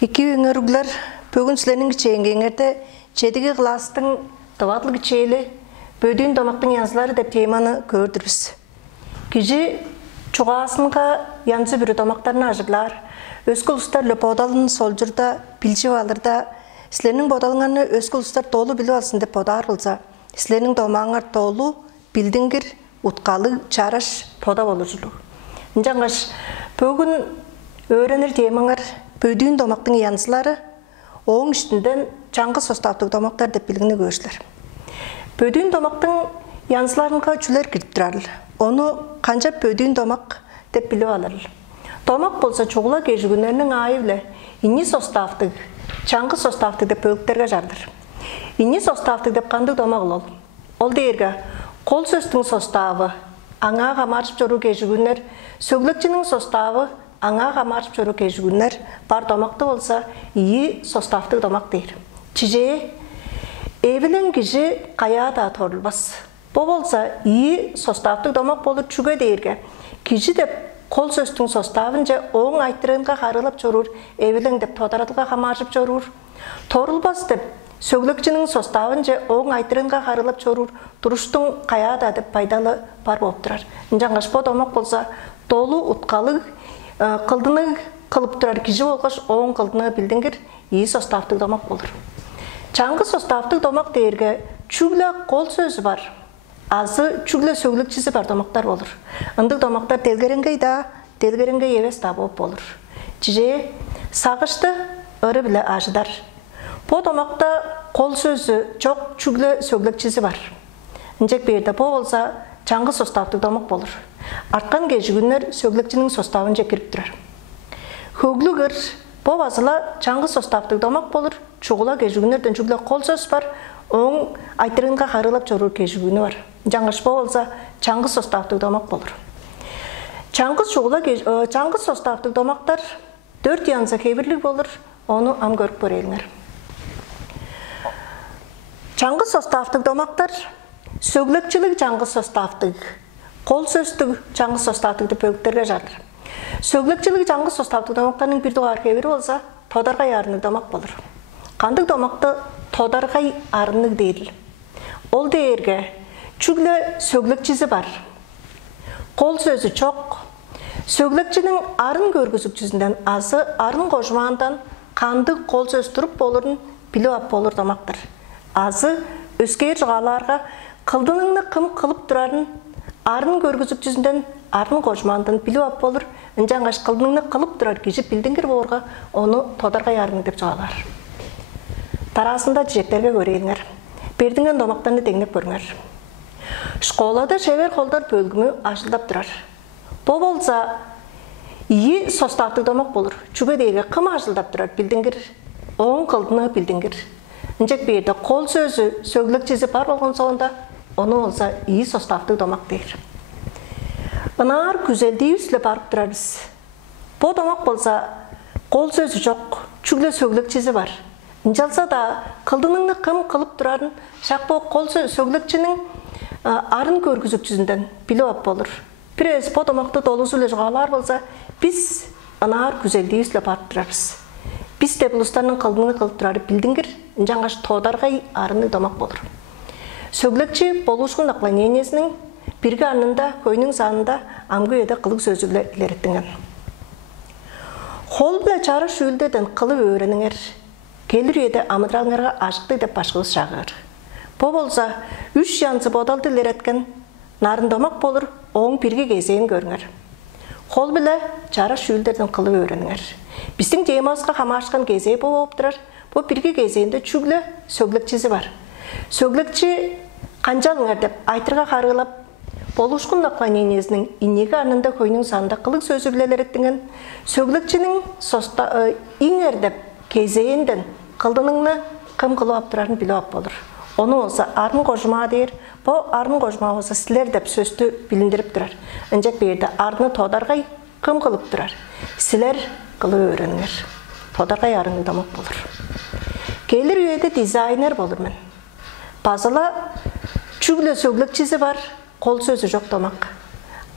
İki öngörüler bugün sizlerin geçengengerde 7 klastın tabadlı geçeyli bödüğün domaktın yansıları dep temanı gördürüz. Kişi çoğasınca yansı bir domaklarını ajırlar. Özgül usta löpodalın solcurda, bilci valırda sizlerin bodalığını özgül usta dolu bilü alsın dep podar olsa sizlerin domağınlar dolu bildingir utkalı çaraş poda oluculuk. Jangaş bugün öğrenir temanlar bödüğün domaktın yansıları oğun üstünden çangı sostavdık domaklar dep bilgini görüşler. Bödüğün domaktın yansılarına çüler girip durar. Onu kanca bödüğün domak dep bilip alır. Domak bolsa çoğula geçigünlerinin ayıbla inni sostavdık, çangı sostavdık dep bölüklerge jardır. İnni sostavdık dep kandık domak ol. Ol deyirge, kol söstün sostavı, ağa kamarçıp çoru geçigünler, söglükçinin sostavı, ağa kamarçıp çoru geçigünler, bar domakta olsa iyi sostavdık domak deyir. Çiçeği, evlen kişi kaya da torulmaz. Bu olsa iyi sostavdık domak olur çüge deyirge. Kişi de kol söstün sostavınca oğun aytırınca karılıp çorur, evlen dep todaratılga kamarçıp çorur. Torulmaz dep söglükçinin sostavınca oğun aytırınca karılıp çorur, duruştun kaya da dep paydalı bar bolup durar. Jangaş bu domak olsa dolu utkalı kıldını kılıp durar kişi olgaş oğun kıldını bildingir iyi sostavdık domak olur. Çangı sostavdık domak deyirge çügle kol sözü var. Azı çügle söglükçisi var domaklar olur. Indık domaklar delgerenge da, delgerenge yeves da bolup olur. Çiçeği sağıştı, ırı bile ajıdar. Bu domakta kol sözü çok çügle söglükçisi var. İncek bir yerde bu olsa çangı sostavdık domak olur. Artkan geçigünler söglükçinin sostavınca girip durar. Hüglü gır, bu vazıla çangı sostavdık domak olur. Çoğula geçigünlerden çügle kol söz var. Onun aytırınca karılıp çorur geçigünü var. Jangaş bu olsa çangı sostavdık domak olur. Çangı sostavdık domaklar 4 yansa kevirlik olur. Onu am görüp göreyinler. Çangı sostavdık domaklar söglükçilik çangı sostavdık, kol sözdük çangı sostavdık dep bölüklerge jardır. Söglükçilik çangı sostavdık domaklarının bir doğar keviri olsa todargay arınık domak olur. Kandık domakta todargay arınık değil. Ol deyirge çügle söglükçisi var. Kol sözü çok. Söglükçinin arın görgüzükçüsünden azı arın koşmağından kandık kol söz durup bolurun bilip olur domaktır. Azı öskeyer jağalarga kıldınını kım kılıp durarın arın görgüzükçüsünden arın koşmağından bilip olur. Jangaş kıldınını kılıp durar kişi bildingir borga onu todargay arını dep jağalar. Tarasında çiçeklerge göreyinler. Berdingen domaklarını dengnep görünür. Şkolada şever kolдар bölgümü aşıldap durar. Bu bolsa iyi sostavdık domak olur. Çüge deyirge kım aşıldap durar bildingir. Oğun kıldığını bildingir. İncek bir yerde kol sözü söglükçisi var olgun sonunda onu olsa iyi sostavdık domak deyir. Inar güzelliği üstle barıp durarız. Bu domak bolsa kol sözü çok, çügle söglükçisi var. İncelsa da kıldığını kım kılıp durarın, şak bu kol söglükçinin arın görgüzükçüsünden bilip olur. Biraz bu domakta doluzuyla jağalar bolsa biz anar güzelliği üstle barıp durarız. Biz de buluslarının kıldığını kılıp durarı bildingir, jangaş todargay arını domak olur. Söglükçi boluşkun aklaniyenesinin birgi arnında, köyünün zanında amgüyede kılık sözüyle ilerettingen. Hol bile çarı şüldeden kılıp öğreninger. Gelir yede amıdralınlarga aşıqtı dep başkılız şağır. Bu bolsa 3 yansı bodaldı ileretken narın domak bolur, oğun birgi gezeyin görünür. Hol bile çara şüldерden kılıp öğreninger. Bizden cemazga kamaşkan gezeyi bolup durar. Bu birgi gezeyinde çügle söglükçisi var. Söglükçi kanjalıngar dep aytırga karılap boluşkun aklaniyenesinin innegi arnında köyünün zanında kılık sözü bileler ettingen söglükçinin inger dep gezeyinden kıldınını kım kılıp durarını bilip olur. Onu olsa arın koşmağı deyir. Bu arın koşmağı olsa sizler dep sözlü bilindirip durar. Ancak bir yerde arını todargay kım kılıp durar. Sizler kılığı öğrenir. Todargay arını damak olur. Gelir üyede dizayner bolur men. Bazıla çügle söglükçisi var, kol sözü yok domak.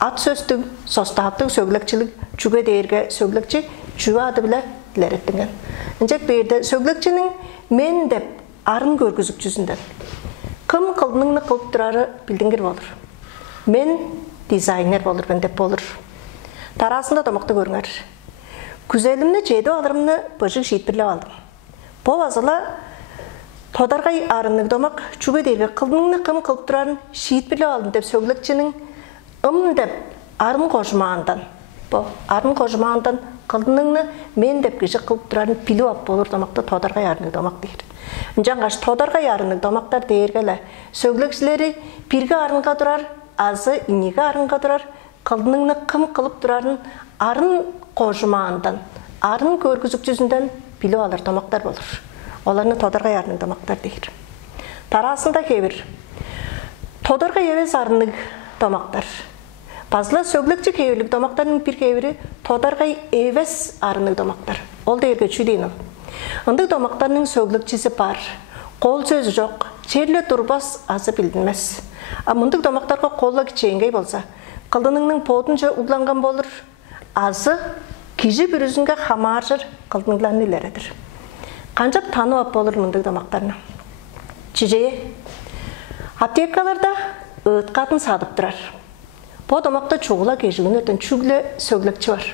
At sözdük, sostavdık söglükçilik, çüge deyirge söglükçi, çüge adı bile dilerittingen. Injek berde söglekçinin men dep арын көргүзүк жүзүндөн. Кым кылдыңны кылып турары билдиңер болур. Мен дизайнер болур, мен деп болур. Тарасында тамакты көрүңөр. Күзелимни жейди алырымны быжык шийтпирлеп алдым. Бу азыла Тодаргай арынны домак чуга дейге кылдыңны кым кылып турарын шийтпирлеп алдым деп сөглекчинин деп арын кожмаандан. Бу арын кожмаандан кылдыңны мен деп киши кылып турарын билип ап болур домакты Тодаргай арынны домак дейт. Жаңғаш Тодаргай арынны домактар дейіргелі. Сөглекшілері бірге арынға тұрар, азы инеге арынға тұрар, қылдыңны кым қылып тұрарын арын қожымағындан, арын көргізік жүзінден білу алар домактар болыр. Оларны Тодаргай арынны домактар дейір. Тарасында кебір. Тодаргай евес арынны домактар. Базла сөглекчі кебірлік домактарының бір кебірі Тодаргай евес арынны домактар. Ол дейірге чүйдейін ол. Ындық домақтарының сөглікчісі бар. Қол сөзі жоқ, черлі тұрбас азы білдінмес. Мұндық домақтарға қолы кичейінгей болса, қылдыныңның подынша ұланған болыр, азы кижі бір үзінге хамаржыр қылдыңланы илередір. Қанжап тану ап болыр мұндық домақтарына. Чижее, аптекаларда ұтқатын садып тұрар. Бұл домақта чоғыла кежігін өтін чүглі сөглікчі бар.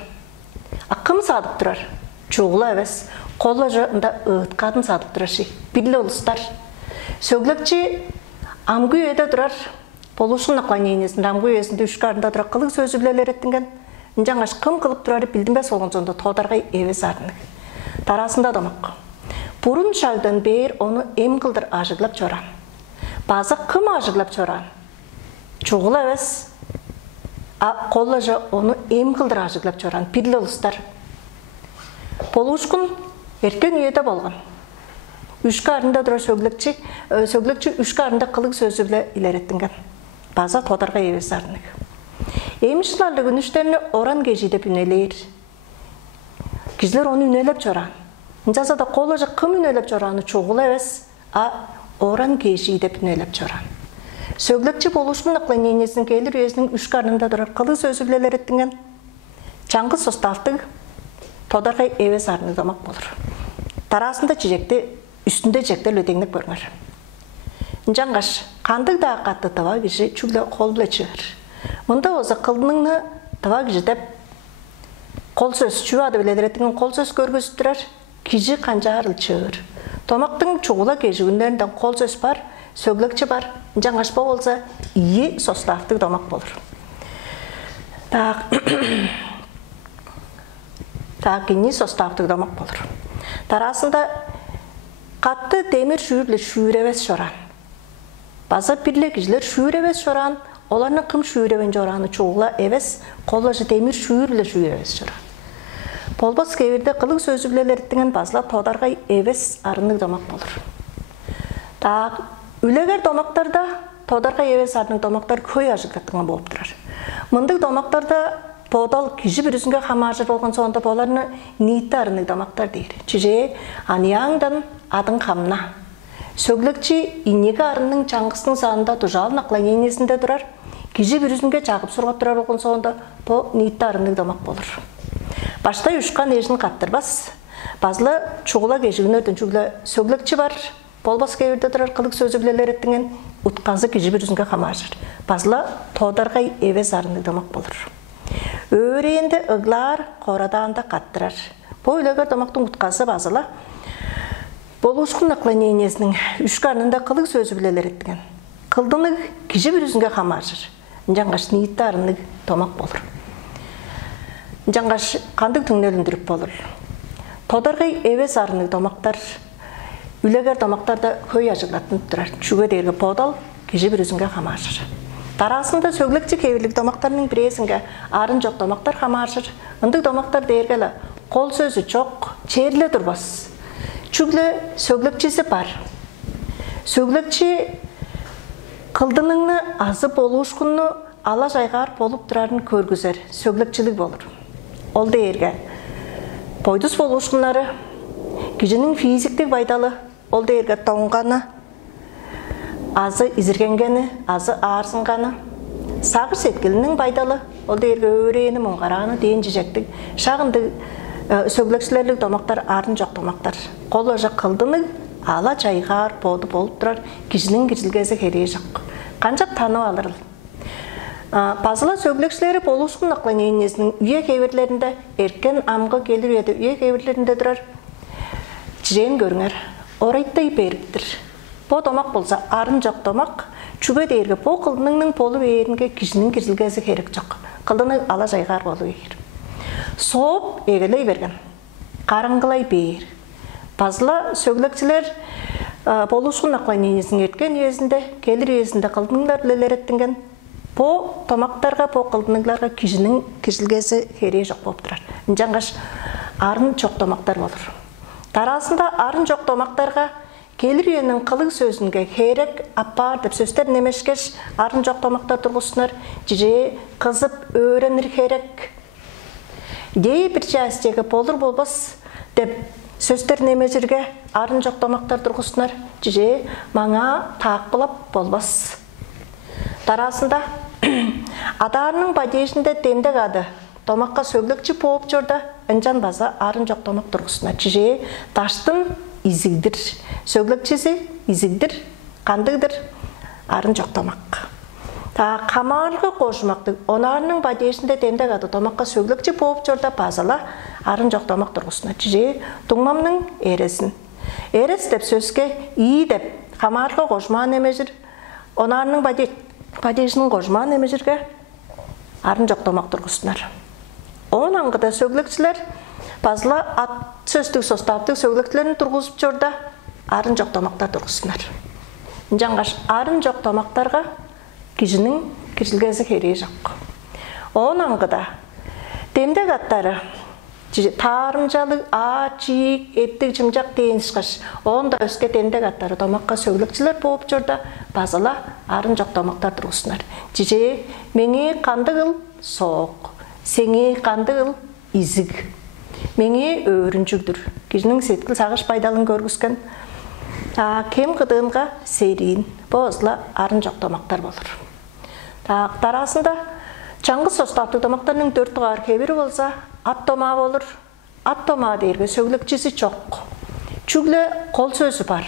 Ақым садып тұрар, чоғыла әвес. Қолы жында ұтқатын садып тұрар. Білі ұлыстар. Сөглікчі амғы өйді тұрар. Болушын наклонениесінде амғы өйесінде үшкарында тұрар қылық сөзі білелер еттінген. Жаңаш кым қылып тұрары білдінбәс олғын сонда Тодаргай евес арынық. Тарасында домақ. Бұрын шалдан бейір оны ем қылдыр ажыглап жоран. Базы кым ажыглап жоран. Чоғыл әвес. Қолы жа оны ем қылдыр ажыглап жоран. Білі ұлыстар. Болушқын Эркен үйеде болған. Үшкі арында тұра сөглікчі үшкі арында қылық сөзі біле илереттінген. База Тодаргай евес арынық. Емішіларлы күніштеріне оран кежейдеп үнелейір. Кізлер оны үнелеп жоран. Жазада қолы жа кым үнелеп жораны чоғыл әвес, оран кежейдеп үнелеп жоран. Сөглікчі болушының наклонениесінің келір үйесінің үшкі арында тұрар қылық сөзі біле илереттінген. Жаңғы составтың Тодаргай евес арынық домақ болыр. Тарасында чижекті, үстінде жекті löдеңнік көріңір. Жаңғаш, қандық да қатты тава кіші чүглі қол біле чығыр. Мұнда өзі қылдыңны тава кіші деп қол сөз чүвады біледіретіңін қол сөз көргізіп тұрар, кіші қанжарыл чығыр. Томақтың чуғыла кежігіндерінден қол сөз бар, сөглікчі бар. Жаңғаш бұл олса, ие составтық домақ болыр. Кені составтық домақ болыр. Тарасында қатты темір шүйірлі шүйіревес жоран. База бірлі кіжілер шүйіревес жоран, оларны кім шүйіревен жораны чоғыла евес, қолажы темір шүйірлі шүйіревес жоран. Болбас кеверде қылық сөзі білелеріттіңін базла Тодаргай евес арынық домақ болыр. Үлегер домақтарда Тодаргай евес арынық домақтар көй ажықаттыңа болып тұрар. Мұндық домақтарда Подал кижи bir üzünge хамажыр болған соңында боларыны ниетті арынық домақтар дейір. Чиже анияңдан адың қамна. Сөглікчі инеге арынның чаңғысының сағында тұжал наклонениесінде тұрар. Кижи bir üzünge жағып сұрғат тұрар болған соңында бұл ниетті арынық домақ болыр. Башта үшқан ежін қаттырбас. Базылы чуғыла кежігін өтін чүглі сөглікчі бар. Болбас кеверде тұрар қылық сөзі білелер еттіңген ұтқанзы кижи bir üzünge хамажыр. Базылы Тодаргай евес арынық домақ болыр. Өренді ұглар қорадаанда қаттырар. Бұл үлегер домақтың ұтқасы базыла. Бұл ұшқын наклонениесінің үшкі арнында қылық сөзі білелер еттіген. Қылдының кіші бір үзінге қамажыр. Жаңғаш ниетті арынның домақ болыр. Жаңғаш қандық түңнеліндіріп болыр. Тодаргай евес арынның домақтар, үлегер домақтарда көй ажығлатын тұрар. Чүге дейірге подал кіші бір үзінге қамажыр. Тарасында сөглікчі кевірлік домақтарының біресінге арын жоқ домақтар хамаржыр. Үндік домақтар дейіргелі қол сөзі жоқ, черлі тұрбас. Чүглі сөглікчісі бар. Сөглікчі қылдыныңны азы болу ұшқынны ала жайғар болып тұрарын көргізер. Сөглікчілік болыр. Ол дейірге бойдус болу ұшқынлары, кежінің физиктік байдалы, ол дейірге тоңғаны, азы изіргенгені, азы арсынғаны, сағыр сеткілінің байдалы, ол дейірге өрені мұңғараны дейін жежектік, шағынды сөглексілерлік домақтар арын жоқ домақтар. Қол ожақ қылдыны ала чайғар боды болып тұрар, кішінің кішілгезі кере жоқ. Қанжақ танып алырыл. Пазыла сөглексілері болушқын ақланейінесінің үйе кеверлерінде еркен амғы келір еді үйе кеверлерінде тұрар. Жирен көріңер, орайттай беріптір. По домақ болса арын жоқ домақ, чүбе дейірге по қылдыныңның полу бейерінге кішінің кішілгезі керек жоқ. Қылдыны ала жайғар болу егер. Соп егілей берген, қарыңғылай бейір. Пазыла сөглексілер болушқын ақланейінесінің еркен үйесінде, келір үйесінде қылдыныңдар білелер еттінген. По томақтарға, по қылдыныңларға кішінің кішілгезі кере жоқ болып тұрар. Жаңғаш арын жоқ томақтар болыр. Тарасында арын жоқ томақтарға келір үйенің қылық сөзінге керек аппар деп сөздер немешкеш арын жоқ томақтар тұрғысынар жиже қызып өренір керек. Дей бір частегі болыр болбас деп сөздер немежерге арын жоқ томақтар тұрғысынар жиже маңа тақ бұлап болбас. Тарасында адарының бадешінде демдік ады томаққа сөглікчі болып жорда үнжан база арын жоқ томақ тұрғысына жиже таштың изигдір. Сөглікчесі изигдір, қандығдыр, арын жоқ томақ. Қамарғы қошымақты, онарының бадешінде демдік ады томаққа сөглікчі болып жорда базала арын жоқ томақ тұрғысына жиже тұңмамның ересін. Ерес деп сөзге ии деп қамарғы қошыман емежір, онарының бадешінің қошыман емежірге арын жоқ томақ тұрғысынар. Он аңғыда сөглікчілер базыла ат сөздік составдық сөгліктілерін тұрғызып жорда арын жоқ томақтар тұрғысынар. Жаңғаш арын жоқ томақтарға кішінің кішілгезі кере жоқ. Он аңғыда демдік аттары тарымжалық, чиік, ептік, жымжақ дейін шықаш. Онда өске демдік аттары томаққа сөглікчілер болып жорда базыла арын жоқ томақтар тұрғысынар. Жиже меңе қандығыл соқ. Сеңе қандығыл изік. Меңе өрінчүгдір. Кежінің сеткіл сағыш пайдалын көргіскен. Кем қыдығынға серейін. Бозла арын жоқ томақтар болыр. Тарасында чаңғы состапты томақтарының 4 тұғар кебірі болса, ат тома болыр. Ат тома дейірге сөглікчісі жоқ. Чүглі қол сөзі бар.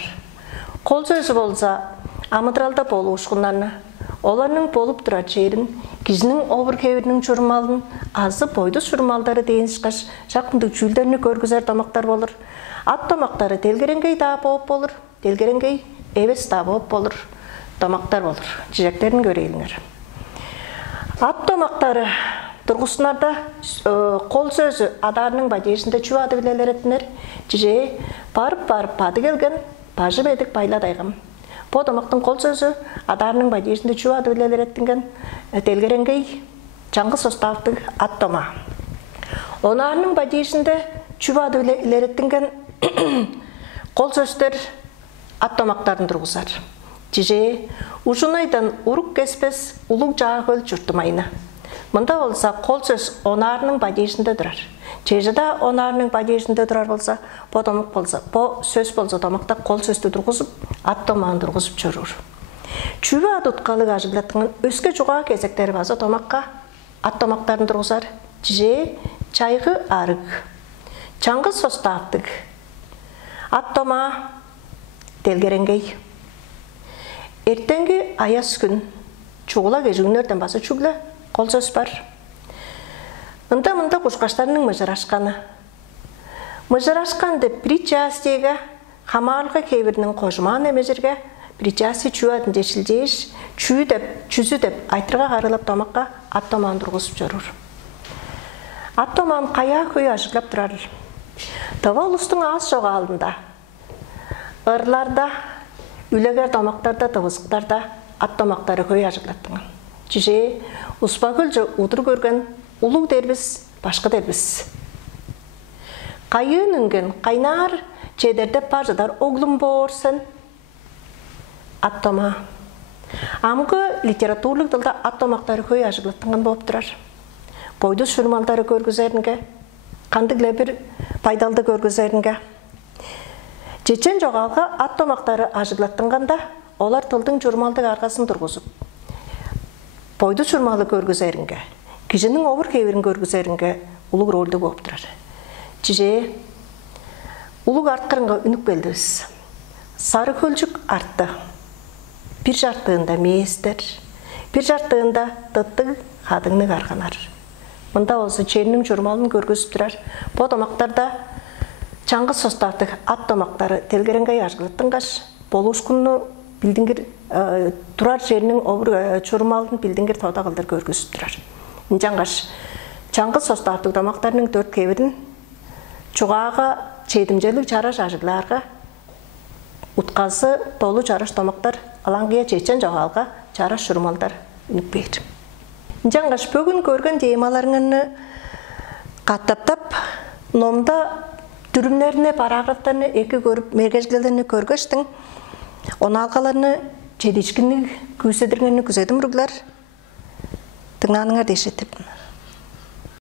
Қол сөзі болса, амыдралда болу ұшқынларына. Оларның болып тұрар жерін, кізінің обыр кебірінің жүрмалын, азы бойды жүрмалдары дейін шықаш, жақындық жүлдеріні көргізер томақтар болыр. Ат томақтары делгеренгей да болып болыр, делгеренгей евес да болып болыр, томақтар болыр. Жежектерін көрейліңер. Ат томақтары тұрғысынарда қол сөзі адарының бадешінде чу ады білелер етінер, жеже барып бады келген, бажы бедік байладайғым. По томақтың қол сөзі адарының бадешінде чу ады білелер еттінген, делгеренгей жаңғы составдың ат тома. Онарының бадешінде чу ады білелер еттінген қол сөздер ат томақтарын тұрғызар. Жеже ұжынайдан ұрық кеспес ұлық жағы көл жүртімайына. Мұнда болса қол сөз онарының бадешінде тұрар. Жежеда онарының бадешінде тұрар болса, по томақ болса, по сөз болса томақта қол сөзді тұрғызып, ат томағын тұрғызып жүрір. Чүбі ат ұтқалық ажыглаттыңын өске жұға кезектері база томаққа ат томақтарын тұрғызар. Жеже чайғы арық, чаңғы составдық, ат тома делгеренгей. Ертеңгі аяс күн чуғыла кежігінерден басы чүглі қол сөз бар. Мұнда құшқаштарының мұжыр ашқаны. Мұжыр ашқан деп причастиеге, қамарлығы кейбірінің қожыман емежерге, причасти чуадын жешілдейш, чүзі деп айтырға қарылап томаққа ат томағын тұрғызып жүрір. Ат томағын қая көй ажыглап тұрар. Тава ұлыстың аз жоға алдында. Ырларда, үлегер томақтарда, тывызықтарда ат томақтары көй ажыглаттыңын. Жиже ұспағыл жы ұдыр көрген ұлық дербіз, башқы дербіз. Қайын үнген, қайнар, чедердеп бажыдар оғлым борсын. Аттома. Амғы литературлық дылда аттомақтары көй ажыглаттыңын болып тұрар. Бойды сүрмалдары көргізерінге, қандығылы бір пайдалды көргізерінге. Чечен жоғалға аттомақтары ажыглаттыңғанда, олар тылдың жүрмалдық арғасын тұрғызып. Бойды сүрмалы көргізерінге. Кижінің овыр кевірін көргізерінге ұлық рөлді болып тұрар. Жиже улуг арткырынга үнүк келдибиз. Сары көлжүк артты. Bir жартыында мейестер, bir жартыында тыттыг хадыңны арганар. Мында осы ченнің журмалын көргөзүп турар. Бу томактарда чаңгы состартык ат томактары телгеренгей ажгылыттыңгаш, болушкунну билдиңгир турар жернин журмалын билдиңгир тода кылдыр көргөзүп турар. Инжаңгаш чаңгы состартык томактарынын 4 кебирин чугага чедимжелик жараш ажыгларга утказы толу жараш томактар алаңгыя чечен жогалга жараш журмалдар үнүкпейт. Инжаңгаш бүгүн көргөн темаларыңны каттаптап номда түрүмлөрүнө параграфтарны эки көрүп мергежлерини көргөчтүң. Оналгаларны чедичкинни күсөдүргөнү күзөдүм руглар. Тыңнаныңар дешетип.